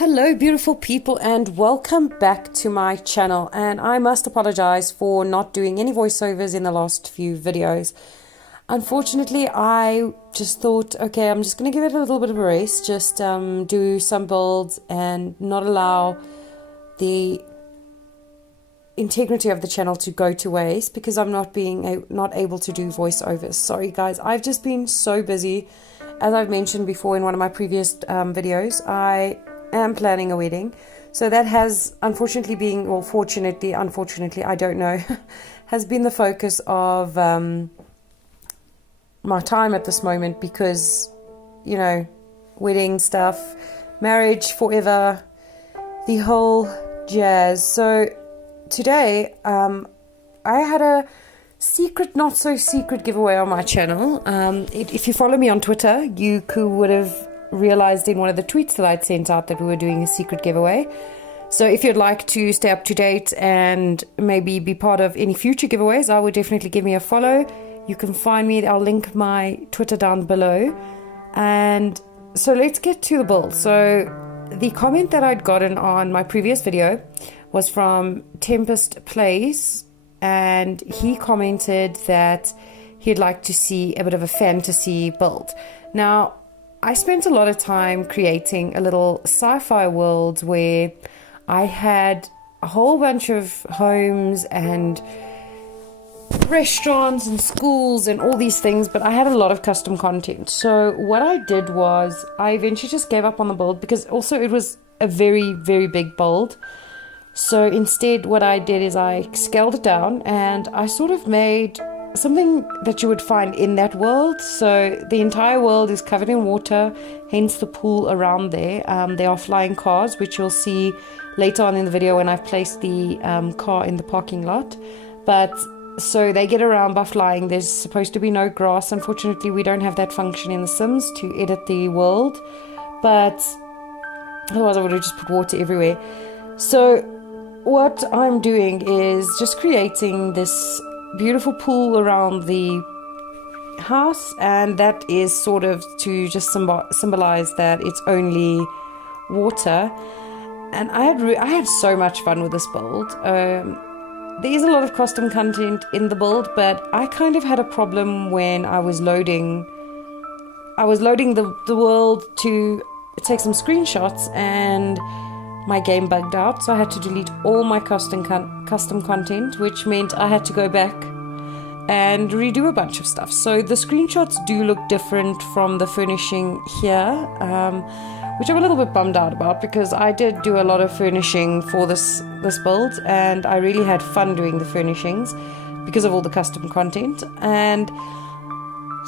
Hello beautiful people and welcome back to my channel, and I must apologize for not doing any voiceovers in the last few videos. Unfortunately, I just thought, okay, I'm just going to give it a little bit of a rest, just do some builds and not allow the integrity of the channel to go to waste because I'm not able to do voiceovers. Sorry guys, I've just been so busy. As I've mentioned before in one of my previous videos, I am planning a wedding, so that has unfortunately been, or fortunately, unfortunately, I don't know, has been the focus of my time at this moment because, you know, wedding stuff, marriage forever, the whole jazz. So today I had a secret, not so secret giveaway on my channel. If you follow me on Twitter, you would have realized in one of the tweets that I'd sent out that we were doing a secret giveaway. So if you'd like to stay up to date and maybe be part of any future giveaways, I would definitely give me a follow. You can find me, I'll link my Twitter down below. And so let's get to the build. So the comment that I'd gotten on my previous video was from Tempest Plays, and he commented that he'd like to see a bit of a fantasy build. Now, I spent a lot of time creating a little sci-fi world where I had a whole bunch of homes and restaurants and schools and all these things, but I had a lot of custom content. So what I did was I eventually just gave up on the build because also it was a very, very big build. So instead what I did is I scaled it down and I sort of made something that you would find in that world. So the entire world is covered in water, hence the pool around there. There are flying cars, which you'll see later on in the video when I've placed the car in the parking lot. But so they get around by flying. There's supposed to be no grass. Unfortunately, we don't have that function in The Sims to edit the world, but otherwise I would have just put water everywhere. So what I'm doing is just creating this beautiful pool around the house, and that is sort of to just symbolize that it's only water. And I had so much fun with this build. There is a lot of custom content in the build, but I kind of had a problem when I was loading the world to take some screenshots, and my game bugged out, so I had to delete all my custom content, which meant I had to go back and redo a bunch of stuff. So the screenshots do look different from the furnishing here, which I'm a little bit bummed out about because I did do a lot of furnishing for this build, and I really had fun doing the furnishings because of all the custom content. And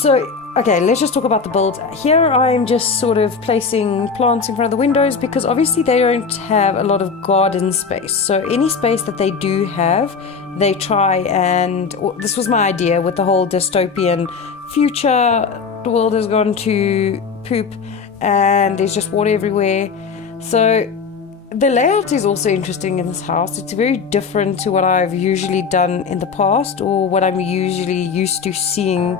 so, okay, let's just talk about the build. Here I'm just sort of placing plants in front of the windows because obviously they don't have a lot of garden space. So any space that they do have, they try and, this was my idea with the whole dystopian future, the world has gone to poop and there's just water everywhere. So the layout is also interesting in this house. It's very different to what I've usually done in the past or what I'm usually used to seeing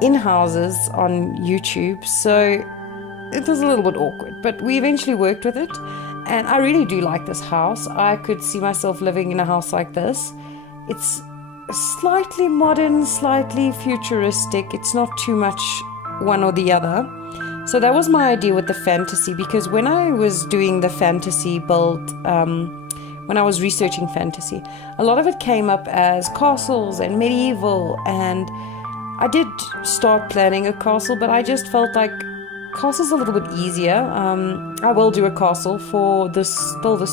in houses on YouTube. So it was a little bit awkward, but we eventually worked with it, and I really do like this house. I could see myself living in a house like this. It's slightly modern, slightly futuristic. It's not too much one or the other. So that was my idea with the fantasy, because when I was doing the fantasy build, when I was researching fantasy, a lot of it came up as castles and medieval, and I did start planning a castle, but I just felt like castle's a little bit easier. I will do a castle for this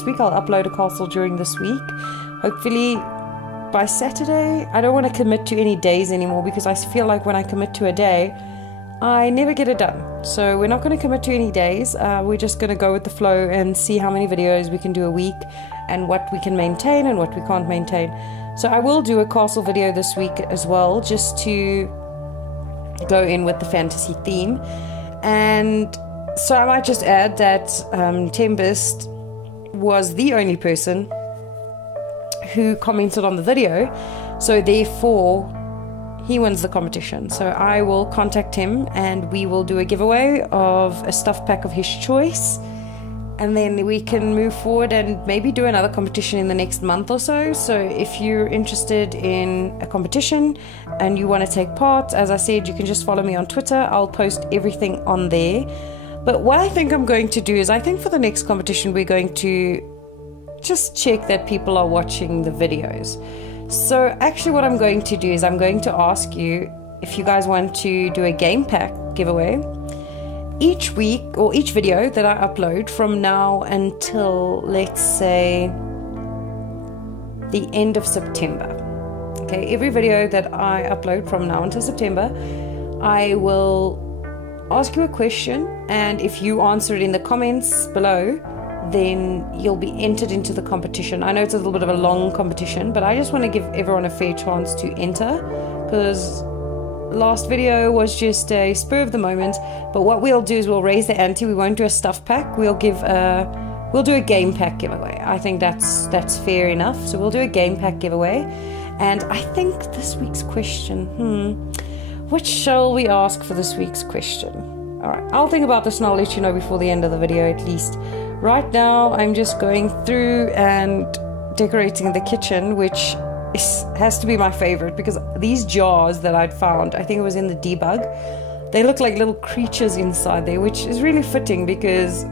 week. I'll upload a castle during this week, hopefully by Saturday. I don't want to commit to any days anymore because I feel like when I commit to a day, I never get it done. So we're not going to commit to any days. We're just going to go with the flow and see how many videos we can do a week and what we can maintain and what we can't maintain. So I will do a castle video this week as well, just to go in with the fantasy theme. And so I might just add that Tempest was the only person who commented on the video, so therefore he wins the competition. So I will contact him and we will do a giveaway of a stuff pack of his choice, and then we can move forward and maybe do another competition in the next month or so. So if you're interested in a competition and you want to take part, as I said, you can just follow me on Twitter. I'll post everything on there. But what I think I'm going to do is, I think for the next competition, we're going to just check that people are watching the videos. So actually what I'm going to do is I'm going to ask you if you guys want to do a game pack giveaway. Each week or each video that I upload from now until, let's say, the end of September. Okay, every video that I upload from now until September, I will ask you a question, and if you answer it in the comments below, then you'll be entered into the competition. I know it's a little bit of a long competition, but I just want to give everyone a fair chance to enter, because last video was just a spur of the moment. But what we'll do is we'll raise the ante. We won't do a stuff pack. We'll do a game pack giveaway. I think that's fair enough. So we'll do a game pack giveaway. And I think this week's question, what shall we ask for this week's question? All right, I'll think about this and I'll let you know before the end of the video at least. Right now, I'm just going through and decorating the kitchen, which has to be my favorite, because these jars that I'd found, I think it was in the debug, they look like little creatures inside there, which is really fitting because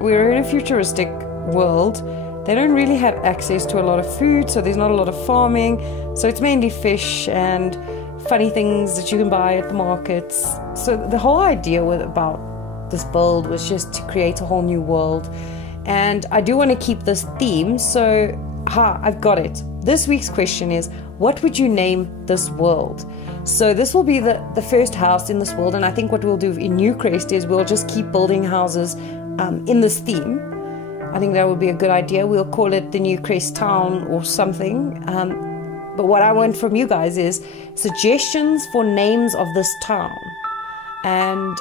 we're in a futuristic world. They don't really have access to a lot of food, so there's not a lot of farming, so it's mainly fish and funny things that you can buy at the markets. So the whole idea about this build was just to create a whole new world, and I do want to keep this theme. So I've got it. This week's question is, what would you name this world? So this will be the first house in this world, and I think what we'll do in Newcrest is we'll just keep building houses in this theme. I think that would be a good idea. We'll call it the Newcrest Town or something. But what I want from you guys is suggestions for names of this town, and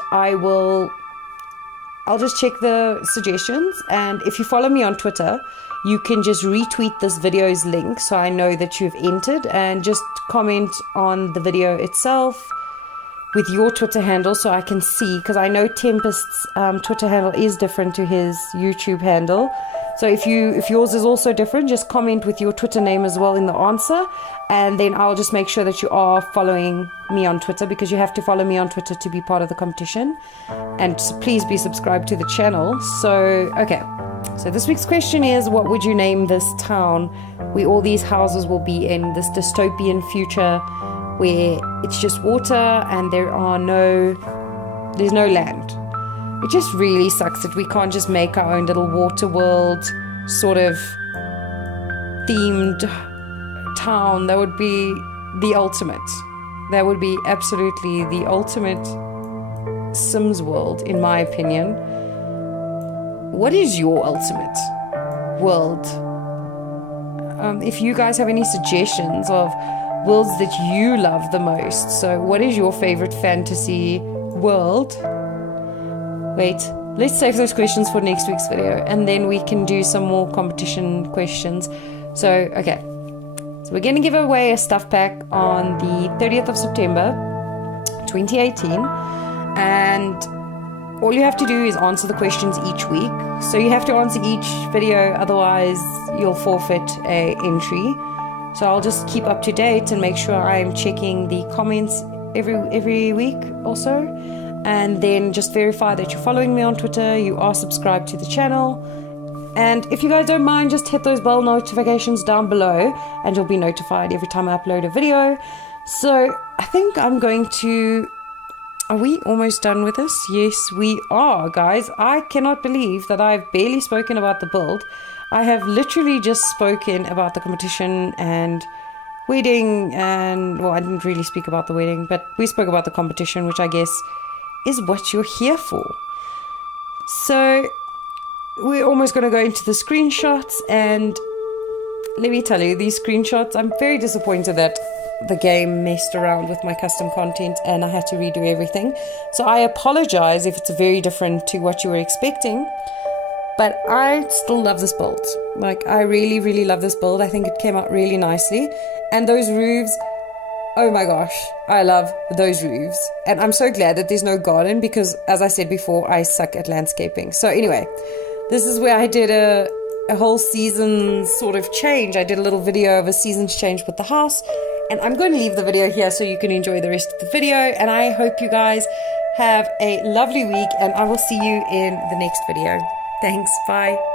I'll just check the suggestions. And if you follow me on Twitter, you can just retweet this video's link so I know that you've entered, and just comment on the video itself with your Twitter handle so I can see, because I know Tempest's Twitter handle is different to his YouTube handle. So if yours is also different, just comment with your Twitter name as well in the answer, and then I'll just make sure that you are following me on Twitter, because you have to follow me on Twitter to be part of the competition. And please be subscribed to the channel. So, okay. So this week's question is, what would you name this town where all these houses will be in this dystopian future where it's just water and there's no land? It just really sucks that we can't just make our own little water world sort of themed town. That would be the ultimate. That would be absolutely the ultimate Sims world, in my opinion. What is your ultimate world? If you guys have any suggestions of worlds that you love the most, so what is your favorite fantasy world? Wait, let's save those questions for next week's video, and then we can do some more competition questions. So, okay. So we're going to give away a stuff pack on the 30th of September, 2018. And all you have to do is answer the questions each week. So you have to answer each video, otherwise you'll forfeit an entry. So I'll just keep up to date and make sure I'm checking the comments every week or so. And then just verify that you're following me on Twitter, you are subscribed to the channel. And if you guys don't mind, just hit those bell notifications down below and you'll be notified every time I upload a video. So I think I'm going to... Are we almost done with this? Yes, we are, guys. I cannot believe that I've barely spoken about the build. I have literally just spoken about the competition and wedding, and, well, I didn't really speak about the wedding, but we spoke about the competition, which I guess is what you're here for. So we're almost going to go into the screenshots, and let me tell you, these screenshots, I'm very disappointed that the game messed around with my custom content and I had to redo everything. So I apologize if it's very different to what you were expecting, but I still love this build. Like, I really, really love this build. I think it came out really nicely. And those roofs, oh my gosh, I love those roofs. And I'm so glad that there's no garden, because as I said before, I suck at landscaping. So anyway, the this is where I did a whole season sort of change. I did a little video of a season's change with the house, and I'm going to leave the video here so you can enjoy the rest of the video. And I hope you guys have a lovely week, and I will see you in the next video. Thanks, bye.